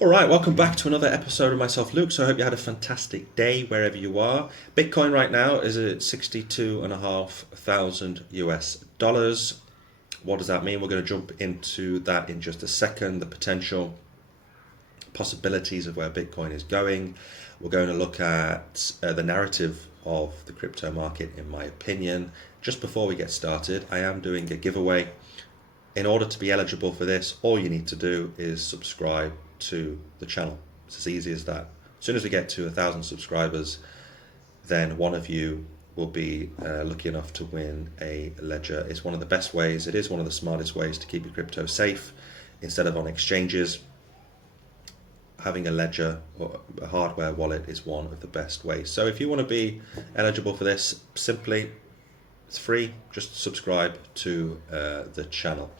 All right, welcome back to another episode of myself, Luke. So I hope you had a fantastic day wherever you are. Bitcoin right now is at 62,500 US dollars. What does that mean? We're going to jump into that in just a second. The potential possibilities of where Bitcoin is going. We're going to look at the narrative of the crypto market, in my opinion. Just before we get started, I am doing a giveaway. In order to be eligible for this, all you need to do is subscribe to the channel. It's as easy as that. As soon as we get to 1,000 subscribers, then one of you will be lucky enough to win a ledger. It's one of the best ways, it is one of the smartest ways to keep your crypto safe. Instead of on exchanges, having a ledger or a hardware wallet is one of the best ways. So if you want to be eligible for this, simply, it's free, just subscribe to the channel.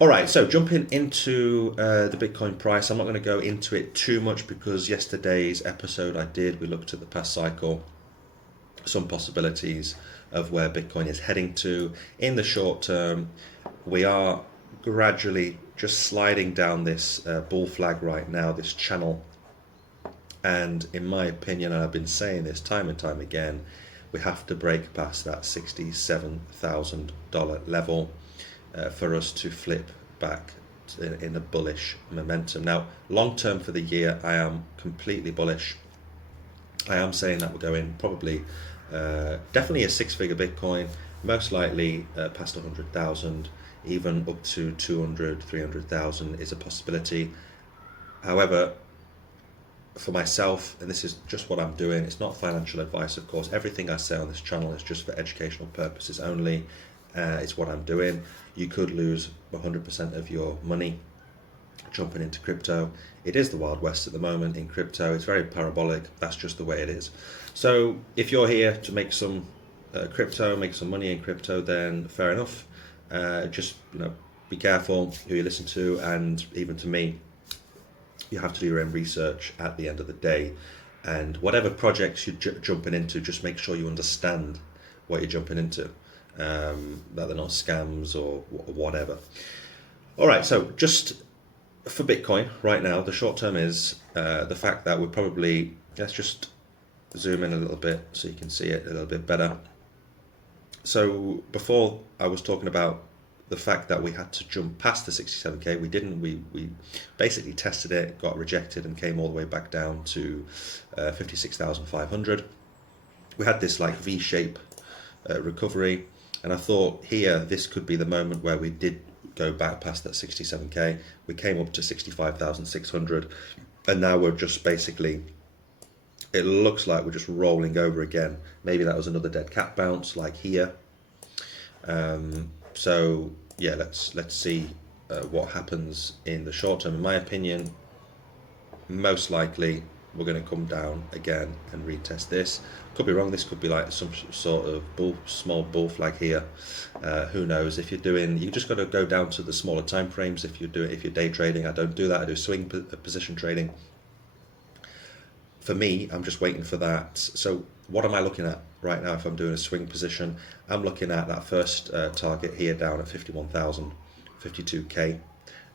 All right, so jumping into the Bitcoin price, I'm not going to go into it too much because yesterday's episode we looked at the past cycle, some possibilities of where Bitcoin is heading to. In the short term, we are gradually just sliding down this bull flag right now, this channel. And in my opinion, and I've been saying this time and time again, we have to break past that $67,000 level for us to flip back in a bullish momentum. Now, long term for the year, I am completely bullish. I am saying that we're going probably definitely a six-figure Bitcoin, most likely past 100,000, even up to 200, 300,000 is a possibility. However, for myself, and this is just what I'm doing, it's not financial advice, of course. Everything I say on this channel is just for educational purposes only. It's what I'm doing. You could lose 100% of your money jumping into crypto. It is the Wild West at the moment in crypto. It's very parabolic. That's just the way it is. So if you're here to make some crypto, make some money in crypto, then fair enough. Just be careful who you listen to, and even to me, you have to do your own research at the end of the day. And whatever projects you're jumping into, just make sure you understand what you're jumping into. That they're not scams or whatever. All right, so just for Bitcoin right now, the short term is the fact that we're probably, let's just zoom in a little bit so you can see it a little bit better. So before I was talking about the fact that we had to jump past the 67k, we didn't. We basically tested it, got rejected, and came all the way back down to 56,500. We had this like V-shape recovery. And I thought here, this could be the moment where we did go back past that 67k. We came up to 65,600. And now we're just basically, it looks like we're just rolling over again. Maybe that was another dead cat bounce like here. So yeah, let's see what happens in the short term. In my opinion, most likely we're going to come down again and retest this. Could be wrong. This could be like some sort of small bull flag here. Who knows? If you're doing, you just got to go down to the smaller time frames. If you're day trading, I don't do that. I do swing position trading. For me, I'm just waiting for that. So what am I looking at right now? If I'm doing a swing position, I'm looking at that first target here down at 51,000, 52k,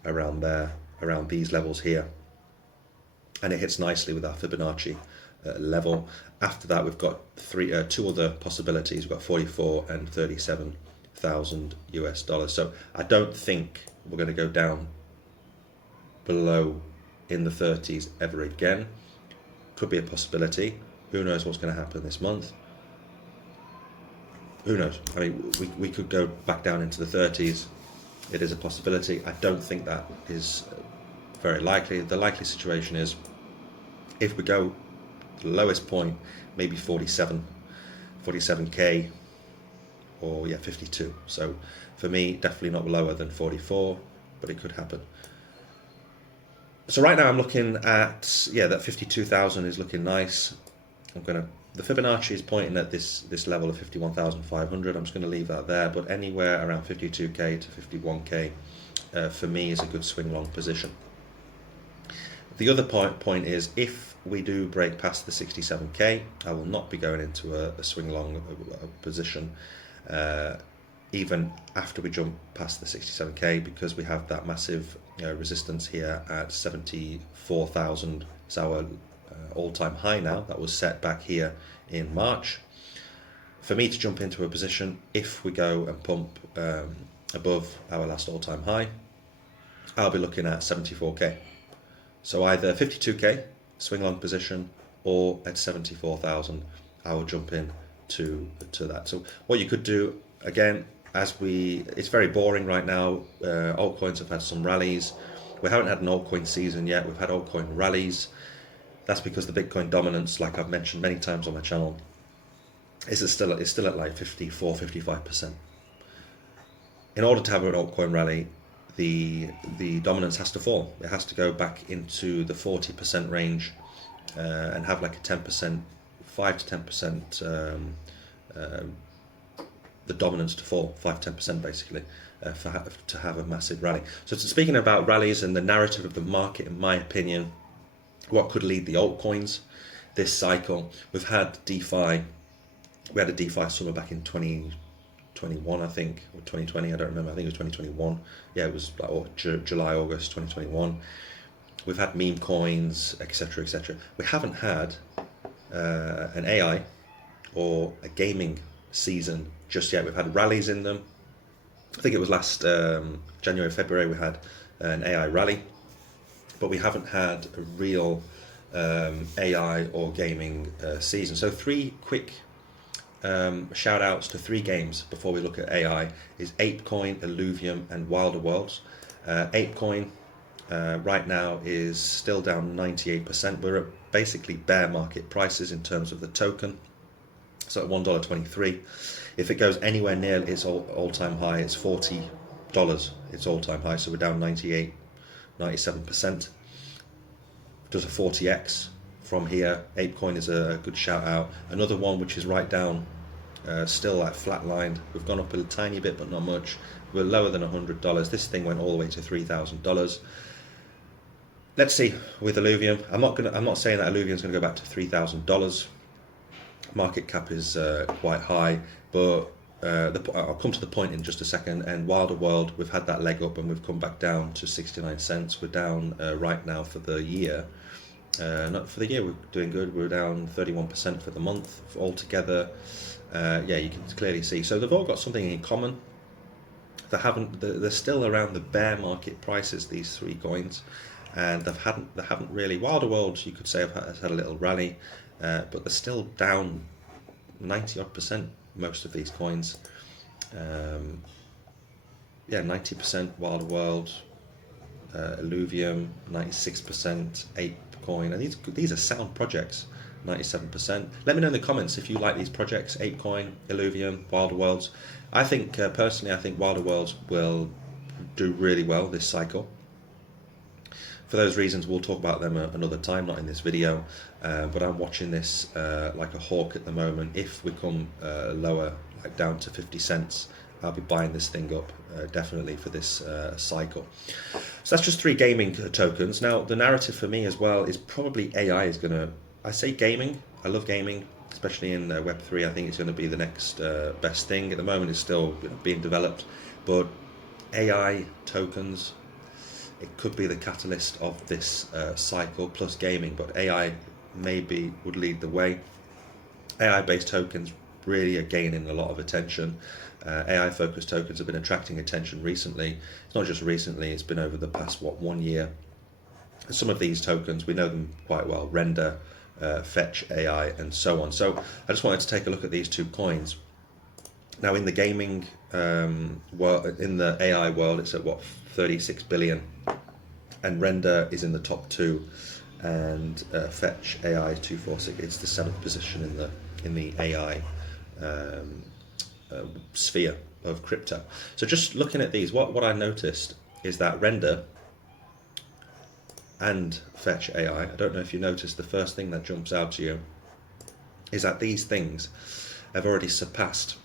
around there, around these levels here. And it hits nicely with our Fibonacci level. After that, we've got two other possibilities. We've got 44 and 37,000 US dollars. So I don't think we're going to go down below in the 30s ever again. Could be a possibility. Who knows what's going to happen this month? Who knows? I mean, we could go back down into the 30s. It is a possibility. I don't think that is very likely. The likely situation is if we go to the lowest point, maybe 47k, or 52. So for me, definitely not lower than 44, but it could happen. So right now I'm looking at, that 52,000 is looking nice. The Fibonacci is pointing at this level of 51,500. I'm just going to leave that there, but anywhere around 52k to 51k for me is a good swing long position. The other point is, if we do break past the 67k, I will not be going into a swing long position. even after we jump past the 67k, because we have that massive resistance here at 74,000. It's our all-time high now. That was set back here in March. For me to jump into a position, if we go and pump above our last all-time high, I'll be looking at 74k. So either 52k swing long position, or at 74,000 I will jump in to that. So what you could do, again, it's very boring right now. Altcoins have had some rallies. We haven't had an altcoin season yet. We've had altcoin rallies. That's because the Bitcoin dominance, like I've mentioned many times on my channel, is still at like 54, 55%. In order to have an altcoin rally, the dominance has to fall. It has to go back into the 40% range and have like a 10%, 5 to 10% the dominance to fall, 5-10% basically, to have a massive rally. So speaking about rallies and the narrative of the market, in my opinion, what could lead the altcoins this cycle? We've had DeFi. We had a DeFi summer back in 2021, I think, or 2020. I don't remember. I think it was 2021. Yeah, it was like July, August 2021. We've had meme coins, etc., etc. We haven't had an AI or a gaming season just yet. We've had rallies in them. I think it was last January, February, we had an AI rally, but we haven't had a real AI or gaming season. So 3 quick shout outs to 3 games before we look at AI is ApeCoin, Illuvium, and Wilder Worlds. ApeCoin right now is still down 98%. We're at basically bear market prices in terms of the token. So at $1.23. If it goes anywhere near its all-time high, it's $40. It's all-time high, so we're down 98, 97%. Does a 40x from here. ApeCoin is a good shout out. Another one which is right down, still like flatlined. We've gone up a tiny bit, but not much. We're lower than $100. This thing went all the way to $3,000. Let's see with Illuvium. I'm not saying that Illuvium is going to go back to $3,000. Market cap is quite high, but I'll come to the point in just a second. And Wilder World, we've had that leg up and we've come back down to 69 cents. We're down right now for the year. Not for the year, we're doing good. We're down 31% for the month altogether. Yeah, you can clearly see. So they've all got something in common. They're still around the bear market prices, these 3 coins, and they haven't really. Wilder World, you could say, has had a little rally. But they're still down 90-odd%, most of these coins. Yeah, 90% Wilder World, Illuvium, 96%, ApeCoin, and these are sound projects, 97%. Let me know in the comments if you like these projects, ApeCoin, Illuvium, Wilder Worlds. I think, personally, I think Wilder Worlds will do really well this cycle. For those reasons, we'll talk about them another time, not in this video, but I'm watching this like a hawk at the moment. If we come lower, like down to 50 cents, I'll be buying this thing up definitely for this cycle. So that's just 3 gaming tokens. Now, the narrative for me as well is probably AI is going to, I say gaming, I love gaming, especially in Web3. I think it's going to be the next best thing. At the moment, it's still being developed, but AI tokens, it could be the catalyst of this cycle, plus gaming, but AI maybe would lead the way. AI-based tokens really are gaining a lot of attention. AI-focused tokens have been attracting attention recently. It's not just recently, it's been over the past, 1 year. Some of these tokens, we know them quite well, Render, Fetch AI, and so on. So I just wanted to take a look at these 2 coins. Now in the gaming world, in the AI world, it's at 36 billion, and Render is in the top 2, and Fetch AI 246. It's the 7th position in the AI sphere of crypto. So just looking at these, what I noticed is that Render and Fetch AI, I don't know if you noticed, the first thing that jumps out to you is that these things have already surpassed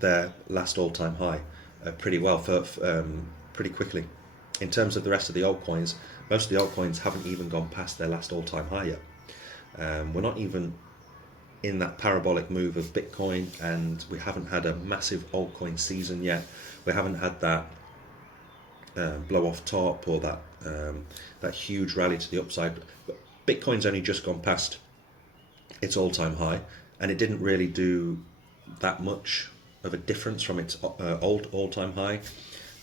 their last all-time high pretty well, pretty quickly. In terms of the rest of the altcoins, most of the altcoins haven't even gone past their last all-time high yet. We're not even in that parabolic move of Bitcoin, and we haven't had a massive altcoin season yet. We haven't had that blow off top or that huge rally to the upside. But Bitcoin's only just gone past its all-time high, and it didn't really do that much of a difference from its old all-time high.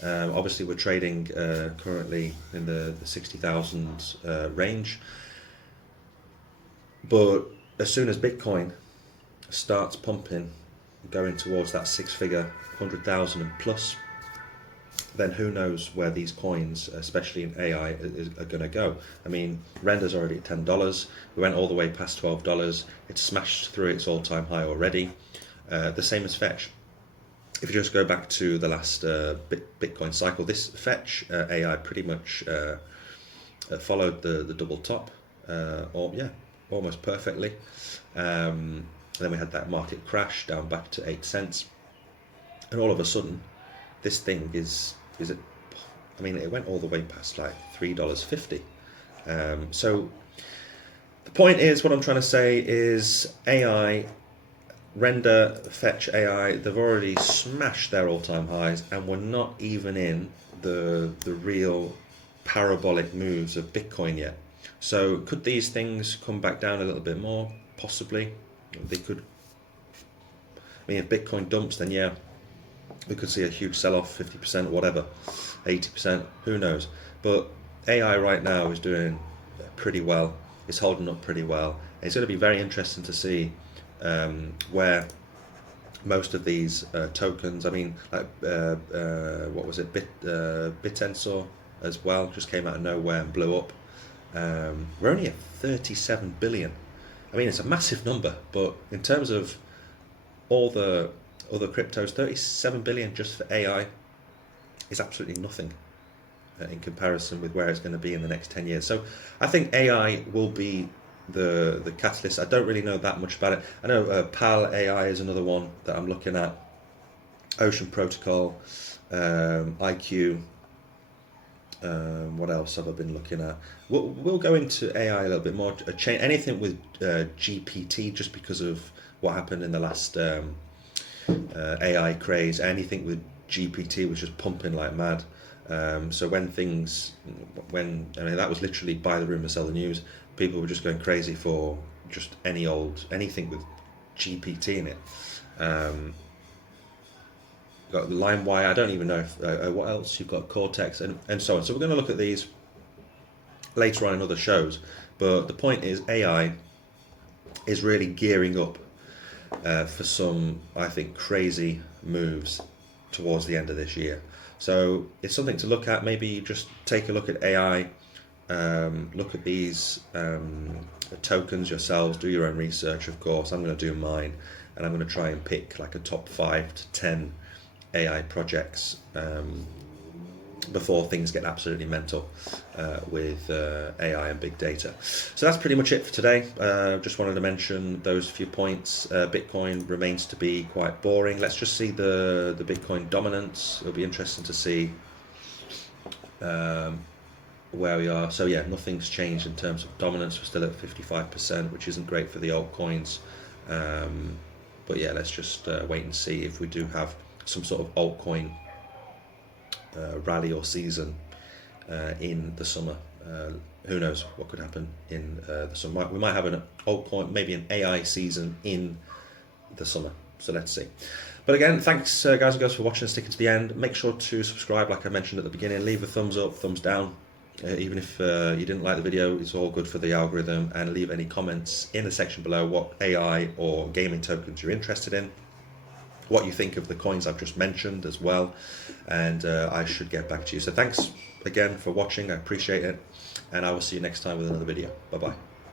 Obviously, we're trading currently in the 60,000 range, but as soon as Bitcoin starts pumping, going towards that six-figure 100,000 and plus, then who knows where these coins, especially in AI, are going to go. I mean, Render's already at $10. We went all the way past $12. It's smashed through its all-time high already. The same as Fetch. If you just go back to the last Bitcoin cycle, this Fetch AI pretty much followed the double top, almost perfectly. Then we had that market crash down back to 8 cents, and all of a sudden, this thing is it? I mean, it went all the way past like $3.50. So the point is, what I'm trying to say is, AI, Render, Fetch AI, they've already smashed their all-time highs, and we're not even in the real parabolic moves of Bitcoin yet. So could these things come back down a little bit more? Possibly. They could. I mean, if Bitcoin dumps, then yeah, we could see a huge sell-off, 50%, whatever, 80%, who knows. But AI right now is doing pretty well. It's holding up pretty well. It's going to be very interesting to see where most of these tokens, I mean, like, what was it, Bitensor as well, just came out of nowhere and blew up. We're only at 37 billion. I mean, it's a massive number, but in terms of all the other cryptos, 37 billion just for AI is absolutely nothing in comparison with where it's going to be in the next 10 years. So I think AI will be the catalyst. I don't really know that much about it. I know PAL AI is another one that I'm looking at, Ocean Protocol, IQ. What else have I been looking at? We'll go into AI a little bit more. Anything with GPT, just because of what happened in the last AI craze. Anything with GPT was just pumping like mad. So I mean, that was literally buy the rumor, sell the news. People were just going crazy for just anything with GPT in it. Got LimeWire, I don't even know if, what else, you've got Cortex and so on. So we're going to look at these later on in other shows, but the point is, AI is really gearing up for some, I think, crazy moves towards the end of this year. So it's something to look at. Maybe just take a look at AI, look at these tokens yourselves, do your own research, of course. I'm going to do mine, and I'm going to try and pick like a top 5 to 10 AI projects before things get absolutely mental with AI and big data. So that's pretty much it for today. Just wanted to mention those few points. Bitcoin remains to be quite boring. Let's just see the Bitcoin dominance. It'll be interesting to see where we are. So yeah, nothing's changed in terms of dominance. We're still at 55%, which isn't great for the altcoins. But yeah, let's just wait and see if we do have some sort of altcoin rally or season in the summer. Who knows what could happen in the summer. We might have an altcoin, maybe an AI season in the summer. So let's see. But again, thanks guys and girls for watching and sticking to the end. Make sure to subscribe, like I mentioned at the beginning. Leave a thumbs up, thumbs down. Even if you didn't like the video, it's all good for the algorithm. And leave any comments in the section below what AI or gaming tokens you're interested in, what you think of the coins I've just mentioned as well, and I should get back to you. So thanks again for watching. I appreciate it, and I will see you next time with another video. Bye bye.